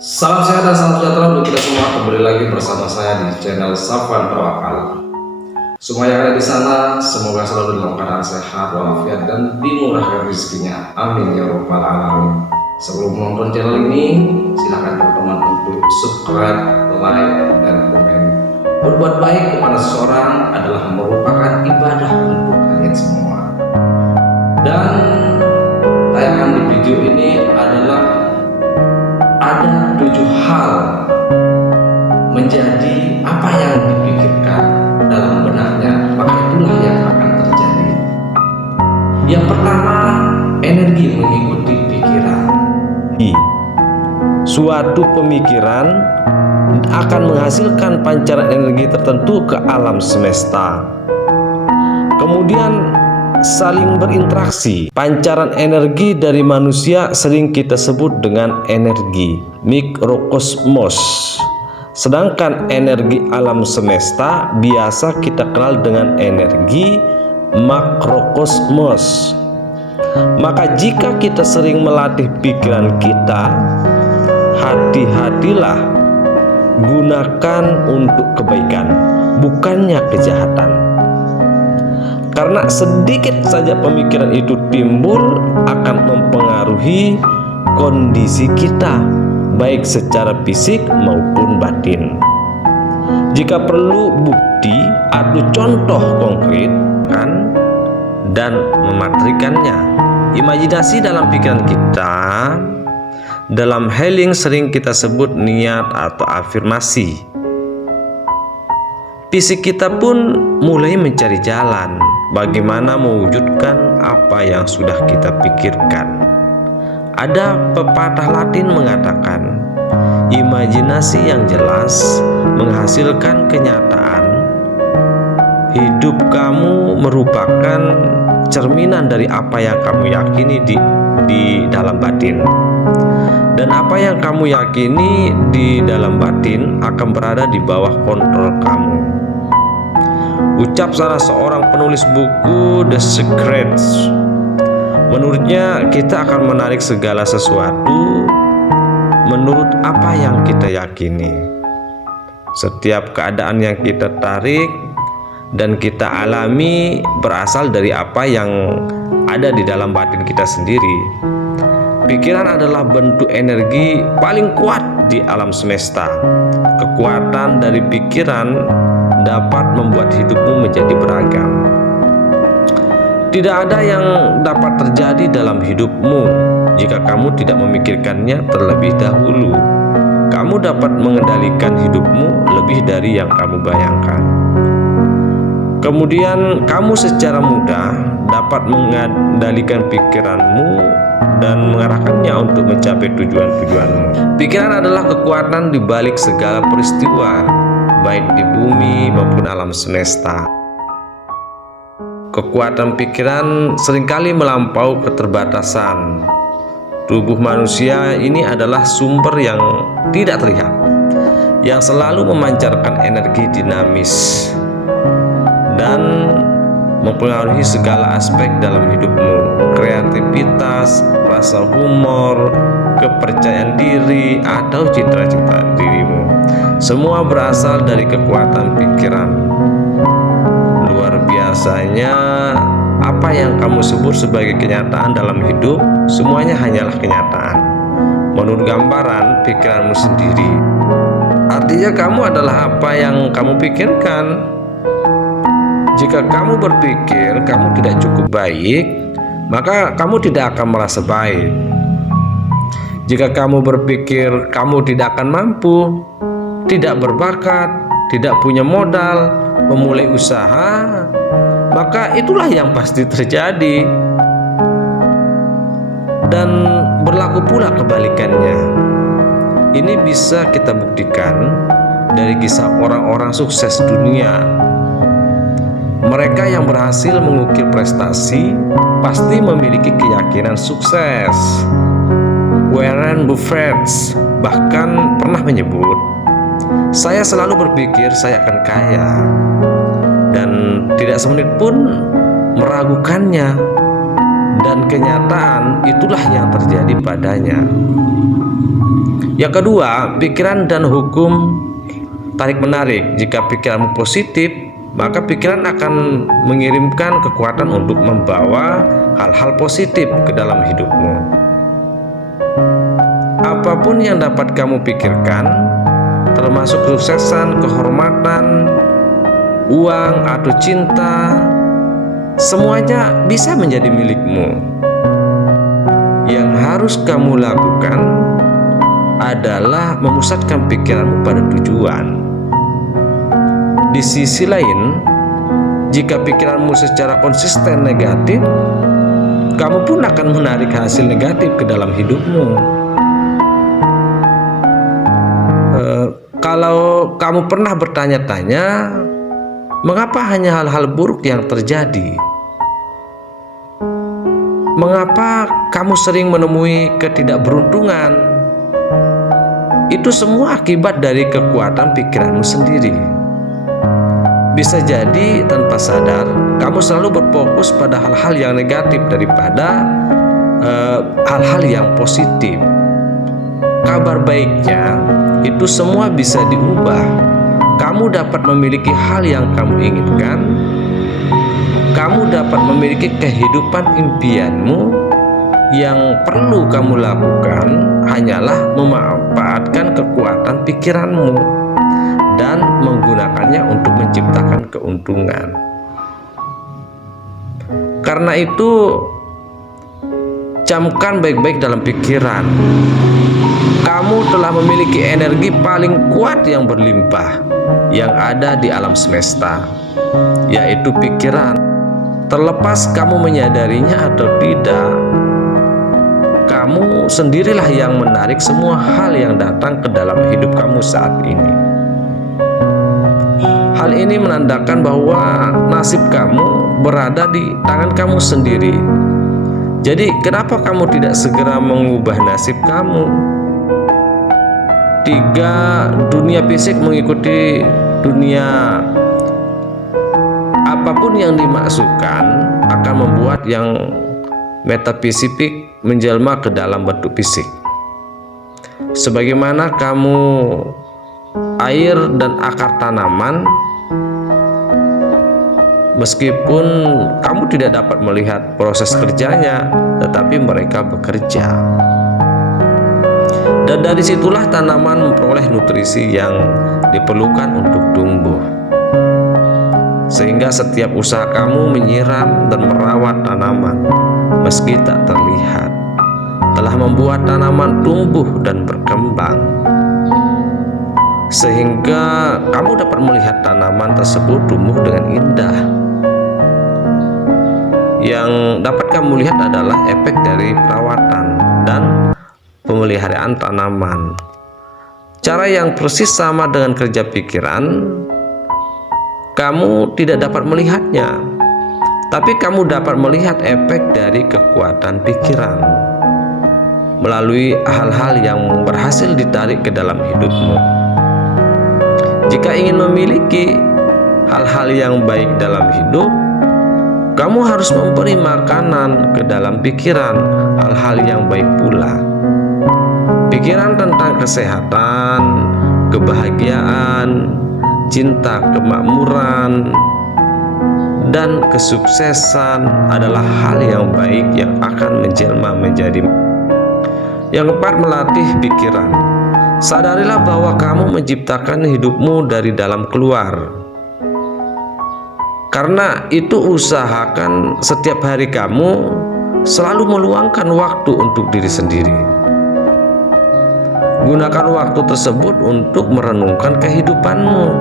Salam sehat dan salam sejahtera untuk kita semua. Kembali lagi bersama saya di channel Safwan Tawakal. Semua yang ada di sana semoga selalu dalam keadaan sehat walafiat dan dimurahkan rezekinya. Amin ya rabbal alamin. Sebelum menonton channel ini, silakan teman-teman untuk subscribe, like, dan komen. Berbuat baik kepada seseorang adalah merupakan ibadah untuk kalian semua. Dan tayangan di video ini adalah ada 7 hal menjadi apa yang dipikirkan dalam benaknya, maka itulah yang akan terjadi. Yang pertama, energi mengikuti pikiran. Suatu pemikiran akan menghasilkan pancaran energi tertentu ke alam semesta. Kemudian saling berinteraksi. Pancaran energi dari manusia sering kita sebut dengan energi mikrokosmos. Sedangkan energi alam semesta biasa kita kenal dengan energi makrokosmos. Maka jika kita sering melatih pikiran kita, hati-hatilah, gunakan untuk kebaikan, bukannya kejahatan. Karena sedikit saja pemikiran itu timbul akan mempengaruhi kondisi kita, baik secara fisik maupun batin. Jika perlu bukti atau contoh konkret dan mematrikannya. Imajinasi dalam pikiran kita, dalam healing sering kita sebut niat atau afirmasi. Fisik kita pun mulai mencari jalan bagaimana mewujudkan apa yang sudah kita pikirkan. Ada pepatah Latin mengatakan, imajinasi yang jelas menghasilkan kenyataan. Hidup kamu merupakan cerminan dari apa yang kamu yakini di dalam batin. Dan apa yang kamu yakini di dalam batin akan berada di bawah kontrol kamu. Ucap salah seorang penulis buku The Secrets. Menurutnya kita akan menarik segala sesuatu menurut apa yang kita yakini. Setiap keadaan yang kita tarik dan kita alami berasal dari apa yang ada di dalam batin kita sendiri. Pikiran adalah bentuk energi paling kuat di alam semesta. Kekuatan dari pikiran dapat membuat hidupmu menjadi beragam. Tidak ada yang dapat terjadi dalam hidupmu jika kamu tidak memikirkannya terlebih dahulu. Kamu dapat mengendalikan hidupmu lebih dari yang kamu bayangkan. Kemudian kamu secara mudah dapat mengendalikan pikiranmu dan mengarahkannya untuk mencapai tujuan-tujuanmu. Pikiran adalah kekuatan di balik segala peristiwa, baik di bumi maupun alam semesta. Kekuatan pikiran seringkali melampaui keterbatasan. Tubuh manusia ini adalah sumber yang tidak terlihat, yang selalu memancarkan energi dinamis dan mempengaruhi segala aspek dalam hidupmu. Kreativitas, rasa humor, kepercayaan diri, atau cita-cita dirimu. Semua berasal dari kekuatan pikiran. Luar biasanya, apa yang kamu sebut sebagai kenyataan dalam hidup, semuanya hanyalah kenyataan menurut gambaran pikiranmu sendiri. Artinya kamu adalah apa yang kamu pikirkan. Jika kamu berpikir kamu tidak cukup baik, maka kamu tidak akan merasa baik. Jika kamu berpikir kamu tidak akan mampu, tidak berbakat, tidak punya modal, memulai usaha, maka itulah yang pasti terjadi. Dan berlaku pula kebalikannya. Ini bisa kita buktikan dari kisah orang-orang sukses dunia. Mereka yang berhasil mengukir prestasi pasti memiliki keyakinan sukses. Warren Buffett bahkan pernah menyebut, saya selalu berpikir saya akan kaya, dan tidak semenit pun meragukannya. Dan kenyataan itulah yang terjadi padanya. Yang kedua, pikiran dan hukum tarik-menarik. Jika pikiranmu positif, maka pikiran akan mengirimkan kekuatan untuk membawa hal-hal positif ke dalam hidupmu. Apapun yang dapat kamu pikirkan, termasuk kesuksesan, kehormatan, uang, atau cinta, semuanya bisa menjadi milikmu. Yang harus kamu lakukan adalah memusatkan pikiranmu pada tujuan. Di sisi lain, jika pikiranmu secara konsisten negatif, kamu pun akan menarik hasil negatif ke dalam hidupmu. Kalau kamu pernah bertanya-tanya, mengapa hanya hal-hal buruk yang terjadi? Mengapa kamu sering menemui ketidakberuntungan? Itu semua akibat dari kekuatan pikiranmu sendiri. Bisa jadi tanpa sadar kamu selalu berfokus pada hal-hal yang negatif daripada hal-hal yang positif. Kabar baiknya, itu semua bisa diubah. Kamu dapat memiliki hal yang kamu inginkan. Kamu dapat memiliki kehidupan impianmu. Yang perlu kamu lakukan hanyalah memanfaatkan kekuatan pikiranmu dan menggunakannya untuk menciptakan keuntungan. Karena itu, camkan baik-baik dalam pikiran. Kamu telah memiliki energi paling kuat yang berlimpah yang ada di alam semesta, yaitu pikiran. Terlepas kamu menyadarinya atau tidak, kamu sendirilah yang menarik semua hal yang datang ke dalam hidup kamu saat ini. Hal ini menandakan bahwa nasib kamu berada di tangan kamu sendiri. Jadi, kenapa kamu tidak segera mengubah nasib kamu? 3. Dunia fisik mengikuti dunia. Apapun yang dimaksudkan akan membuat yang metafisik menjelma ke dalam bentuk fisik. Sebagaimana kamu air dan akar tanaman, meskipun kamu tidak dapat melihat proses kerjanya, tetapi mereka bekerja. Dan dari situlah tanaman memperoleh nutrisi yang diperlukan untuk tumbuh. Sehingga setiap usaha kamu menyiram dan merawat tanaman, meski tak terlihat, telah membuat tanaman tumbuh dan berkembang. Sehingga kamu dapat melihat tanaman tersebut tumbuh dengan indah. Yang dapat kamu lihat adalah efek dari perawatan dan pemeliharaan tanaman. Cara yang persis sama dengan kerja pikiran. Kamu tidak dapat melihatnya, tapi kamu dapat melihat efek dari kekuatan pikiran melalui hal-hal yang berhasil ditarik ke dalam hidupmu. Jika ingin memiliki hal-hal yang baik dalam hidup, kamu harus memberi makanan ke dalam pikiran hal-hal yang baik pula. Pikiran tentang kesehatan, kebahagiaan, cinta, kemakmuran, dan kesuksesan adalah hal yang baik yang akan menjelma menjadi. Yang keempat, melatih pikiran. Sadarilah bahwa kamu menciptakan hidupmu dari dalam keluar. Karena itu, usahakan setiap hari kamu selalu meluangkan waktu untuk diri sendiri. Gunakan waktu tersebut untuk merenungkan kehidupanmu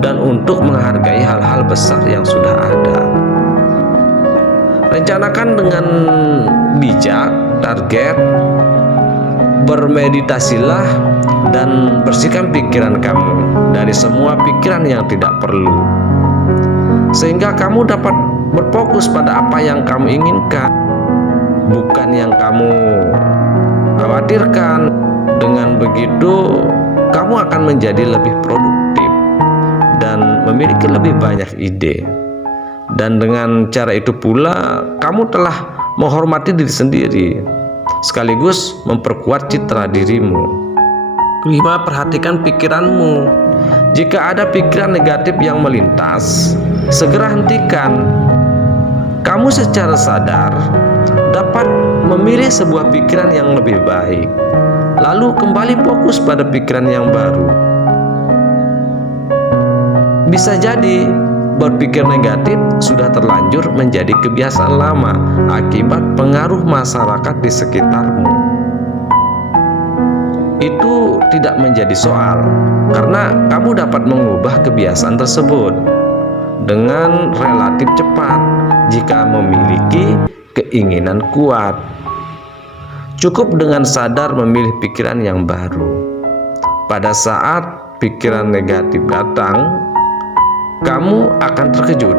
dan untuk menghargai hal-hal besar yang sudah ada. Rencanakan dengan bijak target, bermeditasilah, dan bersihkan pikiran kamu dari semua pikiran yang tidak perlu, sehingga kamu dapat berfokus pada apa yang kamu inginkan, bukan yang kamu khawatirkan. Dengan begitu, kamu akan menjadi lebih produktif dan memiliki lebih banyak ide. Dan dengan cara itu pula, kamu telah menghormati diri sendiri, sekaligus memperkuat citra dirimu. Kelima, perhatikan pikiranmu. Jika ada pikiran negatif yang melintas, segera hentikan. Kamu secara sadar dapat memilih sebuah pikiran yang lebih baik, lalu kembali fokus pada pikiran yang baru. Bisa jadi berpikir negatif sudah terlanjur menjadi kebiasaan lama akibat pengaruh masyarakat di sekitarmu. Itu tidak menjadi soal, karena kamu dapat mengubah kebiasaan tersebut dengan relatif cepat jika memiliki keinginan kuat. Cukup dengan sadar memilih pikiran yang baru. Pada saat pikiran negatif datang, kamu akan terkejut,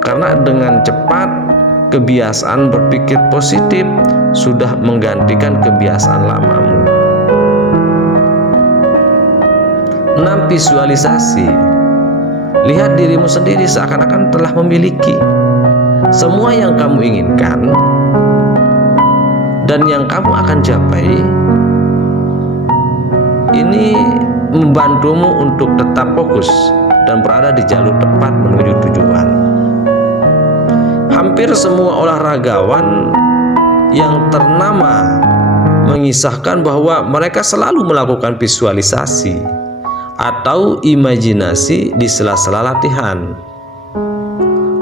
karena dengan cepat kebiasaan berpikir positif sudah menggantikan kebiasaan lamamu. 6. Visualisasi. Lihat dirimu sendiri seakan-akan telah memiliki semua yang kamu inginkan dan yang kamu akan capai. Ini membantumu untuk tetap fokus dan berada di jalur tepat menuju tujuan. Hampir semua olahragawan yang ternama mengisahkan bahwa mereka selalu melakukan visualisasi atau imajinasi di sela-sela latihan.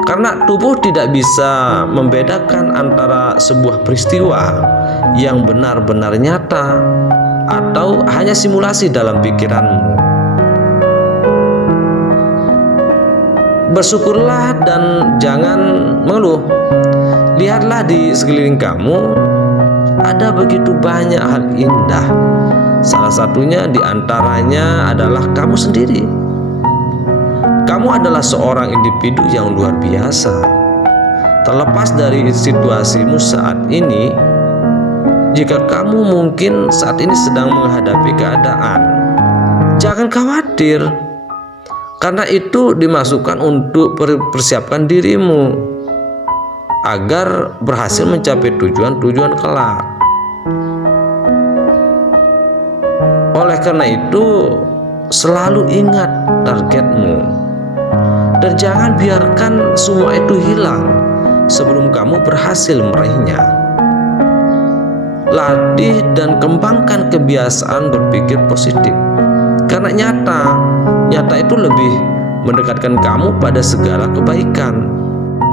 Karena tubuh tidak bisa membedakan antara sebuah peristiwa yang benar-benar nyata atau hanya simulasi dalam pikiranmu. Bersyukurlah dan jangan mengeluh. Lihatlah di sekeliling kamu, ada begitu banyak hal indah. Salah satunya diantaranya adalah kamu sendiri. Kamu adalah seorang individu yang luar biasa. Terlepas dari situasimu saat ini, jika kamu mungkin saat ini sedang menghadapi keadaan, jangan khawatir, karena itu dimasukkan untuk persiapkan dirimu agar berhasil mencapai tujuan-tujuan kelak. Oleh karena itu, selalu ingat targetmu dan jangan biarkan semua itu hilang sebelum kamu berhasil meraihnya. Latih dan kembangkan kebiasaan berpikir positif, karena nyata itu lebih mendekatkan kamu pada segala kebaikan.